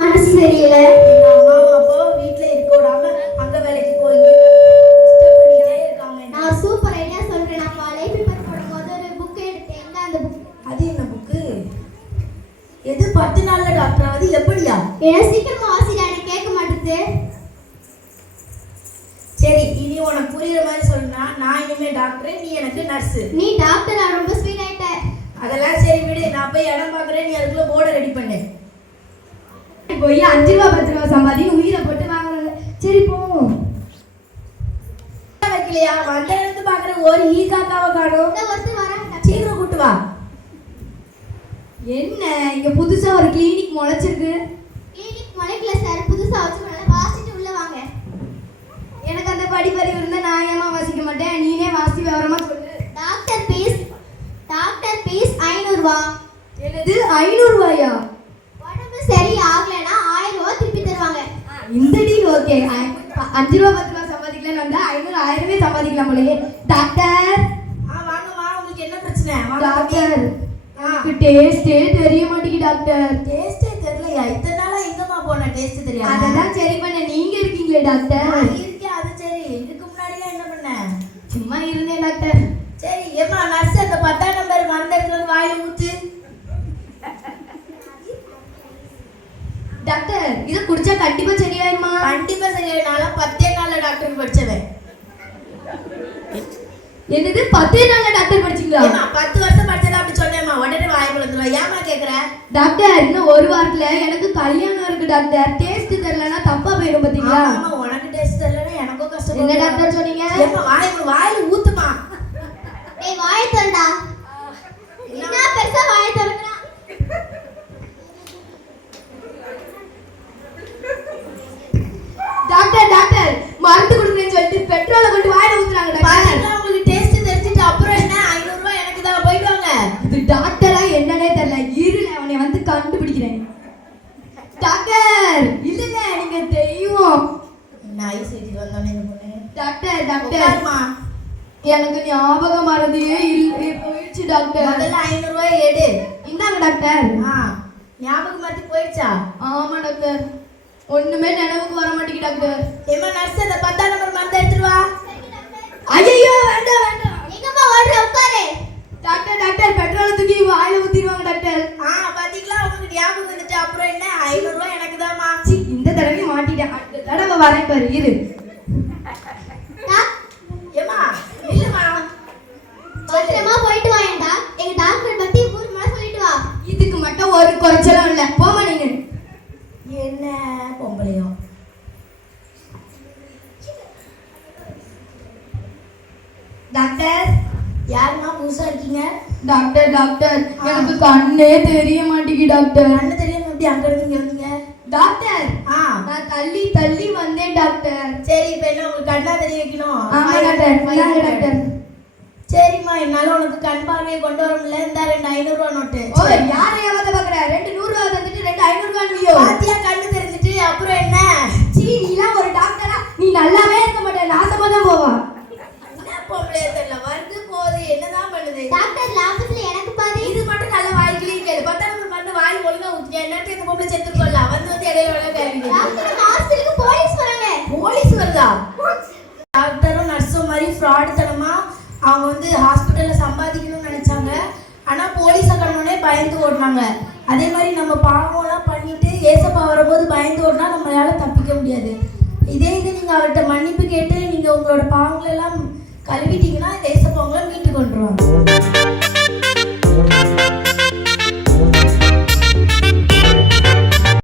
மனசு சரியில்லை. அப்போ வீட்டுல இருக்க விடாம அங்க வேலைக்கு போய் டிஸ்டர்ப் பண்ணிட்டே இருக்காங்க. நான் சூப்பர் ஐடியா சொல்றேன். நான் காலை ப்ரிப்பேர் பண்ணும்போது ஒரு புக் எடுத்தேன். எங்க அந்த புக்? அது என்ன புக்கு? எது 10 நாள்ல டாக்டர் ஆவது எப்படியா? ஏன்னா சீக்கிரமா வாசிடா, எனக்கு கேட்க மாட்டேது. சரி, இனி உனக்கு புரியுற மாதிரி சொன்னா, நான் இனிமே டாக்டர், நீ எனக்கு நர்ஸ். நீ டாக்டர், நான் ரொம்ப ஸ்வீட் ஆயிட்ட. அதெல்லாம் சரி விடு, நான் போய் இடம் பார்க்குறேன், நீ அதுக்குள்ள போர்டை ரெடி பண்ணு. போய் 5 ரூபா 10 ரூபா சம்பாதி உயிரை போட்டு வாங்குறாங்க. சரி போவோம். வைக்கலையா? வந்த இடத்து பார்க்குற ஒரு ஈ காக்காவை காணும். ஒருத்தர் வராங்க, சீக்கிரம் கூட்டு வா. என்ன இங்க புதுசா ஒரு கிளினிக் முளைச்சிருக்கு? கிளினிக் முளைக்கல சார், புதுசா வச்சு வாசிட்டு உள்ள வாங்க. எனக்கு அந்த படிப்பறிவு இருந்தா நான் ஏமா வாசிக்க மாட்டேன்? நீனே வாசி விவரமா சொல்லு. டாக்டர் பீஸ் 500 ரூபா. என்னது 500 ரூபாயா? உடம்பு சரி ஆகலைன்னா 1000 ரூபா திருப்பி தருவாங்க. இந்த டீல் ஓகே. 5 ரூபா 10 ரூபா சம்பாதிக்கலாம் வந்தா 500 1000 சம்பாதிக்கலாம் போலயே. டாக்டர் வாங்கம்மா, உங்களுக்கு என்ன பிரச்சனை? டாக்டர் எனக்கு டேஸ்டே தெரிய மாட்டேங்குது டாக்டர். டேஸ்டே தெரியலையா? இத்தனை நாளா எங்கம்மா போன டேஸ்ட் தெரியாது? அதெல்லாம் சரி பண்ண நீங்க இருக்கீங்களே டாக்டர். இருக்கேன், அது சரி. இதுக்கு முன்னாடிலாம் என்ன பண்ண? சும்மா இருந்தேன் டாக்டர். சரி ஏமா நர்ஸ், அந்த 10ஆம் நம்பர் மருந்து எடுத்து வந்து வாயில ஊத்து. டாக்டர் இத குடிச்சா கண்டிப்பா சரியாயிருமா? கண்டிப்பா சரியாயிடும். 10 நாள்ல டாக்டர் படிச்சவன். என்னது 10 நாள்ல டாக்டர் படிச்சீங்களா? 10 வருஷம் படிச்சதா அப்படி சொன்னேம்மா. உடனே வாய் குழந்துருவா. ஏமா கேக்குற? டாக்டர் இன்னும் ஒரு வாரத்துல எனக்கு கல்யாணம் இருக்கு டாக்டர். டேஸ்ட் தெரியலனா தப்பா போயிடும் பாத்தீங்களா? ஆமா, உனக்கு டேஸ்ட் தெரியலனா எனக்கும் கஷ்டம். என்ன டாக்டர் சொன்னீங்க? ஏமா வாயில ஊத்துமா. டேய் வாயை திறடா. என்ன பெருசா வாயை திறக்கறா? டாக்டர் மருந்து குடுக்குறேன்னு சொல்லிட்டு பெட்ரோலை கொண்டு வாயில ஊத்துறாங்க டாக்டர். உங்களுக்கு டேஸ்ட் தெரிஞ்சிட்டு அப்புறம் என்ன? 500 ரூபாய் எனக்கு தான். போயிட்டு வாங்க. இது டாக்டரா என்னன்னே தெரியல. இருல அவனை வந்து கண்டுபிடிக்கிறேன். டாக்டர் இல்ல நீங்க தெய்வம். நாய் செய்தி வந்தோனே இந்த பொண்ணு. டாக்டர் எனக்கு ஞாபகம் மறதியே போயிடுச்சு டாக்டர். முதல்ல 500 ரூபாய் எடு. இந்தாங்க டாக்டர். ஞாபகம் மறதி போயிடுச்சா? ஆமா டாக்டர், ஒண்ணுமே நினைவுக்கு வர மாட்டேங்குது டாக்டர். ஏமா நர்ஸ், அந்த 10ஆம் நம்பர் மருந்து எடுத்துட்டு வா. ஐயோ வேண்டாம். எங்கம்மா ஓடுற? உட்காரு. டாக்டர் பெட்ரோல் தூக்கி வாயில ஊத்திடுவாங்க டாக்டர். பாத்தீங்களா, உங்களுக்கு ஞாபகம் வந்துட்டு அப்புறம் என்ன? 500 ரூபாய் எனக்கு தான்மா. இந்த தடவை மாட்டிட்டேன். அடுத்த தடவை வரேன் பாரு இரு. ஏமா இல்லம்மா, சீக்கிரமா போயிட்டு வாயேண்டா. எங்க டாக்டர் பத்தி பூர்வமா சொல்லிட்டு வா. இதுக்கு மட்டும் ஒரு குறைச்சலும் இல்ல. போமா நீங்க. என்ன பொம்பளையும்? டாக்டர் யாருமா புதுசா இருக்கீங்க? டாக்டர் எனக்கு கண்ணே தெரிய மாட்டேங்குது டாக்டர். கண்ணு தெரியாம எப்படி அங்க இருந்து இங்க வந்தீங்க? டாக்டர் நான் தள்ளி வந்தேன் டாக்டர். சரி, இப்ப என்ன உங்களுக்கு கண்ணா தெரிய வைக்கணும்? ஆமா டாக்டர். சரிம்மா, என்னால உனக்கு கண் பார்வையை கொண்டு வர முடியல. இந்த 2 500 ரூபாய் நோட்டு. ஓ யாரை ஏமாத்த பாக்குற? 2 100 ரூபாய் தந்துட்டு 2 500 ரூபாய் நீயோ? பாத்தியா, கண்ணு தெரிஞ்சிட்டு அப்புறம் என்ன? நீலாம் ஒரு டாக்டரா? நீ நல்லாவே இருக்க மாட்டே, நாசமா தான் போவா. என்ன பொம்பளைய தெரியல, வருது போகுது, என்னதான் பண்ணுது? டாக்டர் லாபத்துல எனக்கு பாதி. இது மட்டும் நல்ல வாய்க்கிலே கேளு. 10ஆம் நம்பர் மருந்து வாய் ஒழுங்கா ஊத்திக்க. என்னட்டு இந்த பொம்பளை செத்துருக்கோம்ல, வந்து இடையில வேலை கேள்வி. டாக்டர் ஹாஸ்பிடலுக்கு போலீஸ் வராங்க. போலீஸ் வருதா? டாக்டரும் நர்ஸும் மாதிரி ஃப்ராட் தனமா அவங்க வந்து ஹாஸ்பிட்டல்ல சம்பாதிக்கணும்னு நினைச்சாங்க. ஆனா போலீஸை கண்டோடனே பயந்து ஓடினாங்க. அதே மாதிரி நம்ம பாவம்லாம் பண்ணிட்டு ஏசப்பா வரும்போது பயந்து ஓடினா நம்மளால தப்பிக்க முடியாது. இதே இது நீங்க அவர்கிட்ட மன்னிப்பு கேட்டு நீங்க உங்களோட பாவங்களெல்லாம் கழுவிட்டீங்கன்னா ஏசப்பா உங்களை மீட்டு கொண்டுருவாங்க.